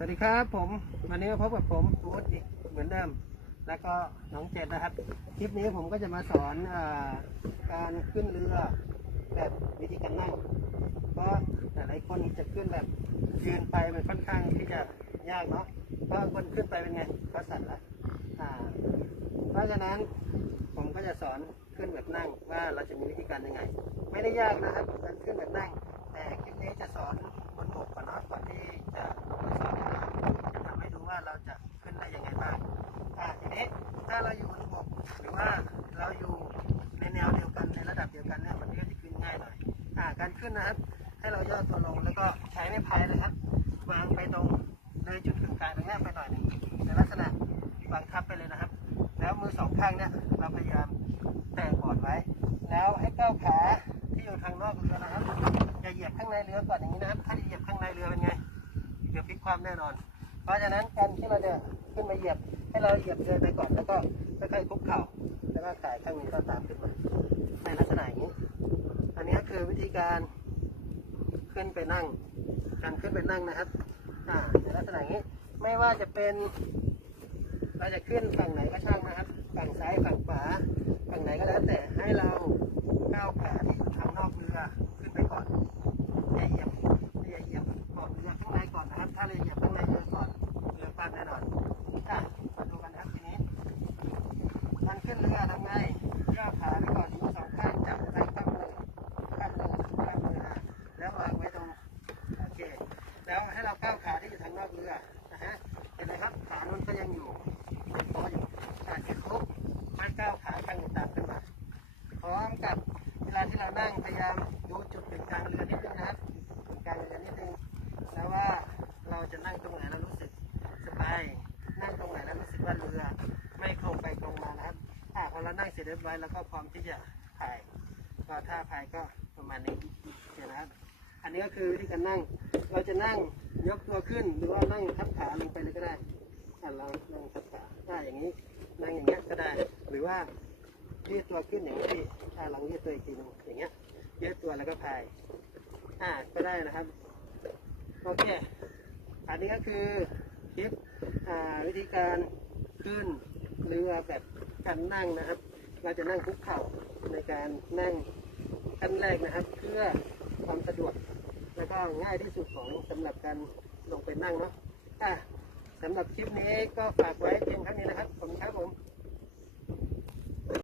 สวัสดีครับผมวันนี้มาพบกับผมอู๊ดอีกเหมือนเดิม แล้วก็น้องเจนนะครับ คลิปนี้ผมก็จะมาสอนอการขึ้นเรือแบบวิธีการนั่งเพราะหลายคนจะขึ้นแบบยืนไปมันค่อนข้างที่จะยากเนาะเพราะคนขึ้นไปเป็นไงก็สั่นละเพราะฉะนั้นผมก็จะสอนขึ้นแบบนั่งว่าเราจะมีวิธีการยังไง ไม่ได้ยากนะครับการขึ้นแบบนั่ง ได้ยังไงบ้างอ่าทีนี้ถ้าเราอยู่บนบกหรือว่าเราอยู่ในแนวเดียวกันในระดับเดียวกันเนี่ยมันก็จะขึ้นง่ายหน่อยอ่าการขึ้นนะครับ ให้เราย่อตัวลงแล้วก็ใช้ไม้พายเลยครับวางไปตรงเลยจุดกึ่งกลางตรงนี้ไปหน่อยหนึงในลักษณะวางทับไปเลยนะครับ แล้วมือสองข้างเนี่ยเราพยายามแตะบอร์ดไว้ แล้วให้ก้าวขาที่อยู่ทางนอกเรือนะครับอย่าเหยียบข้างในเรือก่อนอย่างนี้นะครับถ้าเหยียบข้างในเรือเป็นไงเดี๋ยวพลิกความแน่นอน เพราะฉะนั้นการที่เราจะขึ้นมาเหยียบให้เราเหยียบเรือไปก่อนแล้วก็ค่อยๆคุกเข่าแล้วก็ก่ายข้างนี้ก็ตามขึ้นมาในลักษณะอย่างนี้ อันนี้คือวิธีการขึ้นไปนั่ง การขึ้นไปนั่งนะครับอ่าในลักษณะอย่างนี้ไม่ว่าจะเป็นเราจะขึ้นฝั่งไหนก็ช่างนะครับ ฝั่งซ้ายฝั่งขวาฝั่งไหนก็แล้วแต่ แล้วให้เราก้าวขาที่อยู่ทางนอกเรือนะฮะเห็นไหมครับขานุนก็ยังอยู่เป็นโต๊ะอยู่อ่าเสร็จปุ๊บไม่ก้าวขาข้างหนึ่งตามขึ้นมาพร้อมกับเวลาที่เรานั่งพยายามดูจุดกึ่งกลางเรือนิดนึงนะครับกึ่งกลางเรือนิดนึงแล้วว่าเราจะนั่งตรงไหนเรารู้สึกสบายนั่งตรงไหนแล้วรู้สึกว่าเรือไม่โครงไปตรงมานะครับอ่าพอเรานั่งเสร็จเรียบร้อยแล้วก็พร้อมที่จะพายก็ท่าพายก็ประมาณนี้เห็นนะครับ อันนี้ก็คือวิธีการนั่ง เราจะนั่งยกตัวขึ้น หรือว่านั่งทับขาลงไปเลยก็ได้อะเรานั่งทับขาได้อย่างนี้ นั่งอย่างเงี้ยก็ได้ หรือว่ายืดตัวขึ้นอย่างนี้อ่าลองยืดตัวอีกทีหนึงอย่างเงี้ยยืดตัวแล้วก็พาย อ่าก็ได้นะครับ โอเค อันนี้ก็คือคลิปอ่าวิธีการขึ้นเรือแบบการนั่งนะครับ เราจะนั่งคุกเข่าในการนั่งขั้นแรกนะครับ เพื่อความสะดวก็ง่ายที่สุดของสำหรับการลงไปนั่งเนาะอะสำหรับคลิปนี้ก็ฝากไว้เพียงเท่านี้นะครับ ผมครับผม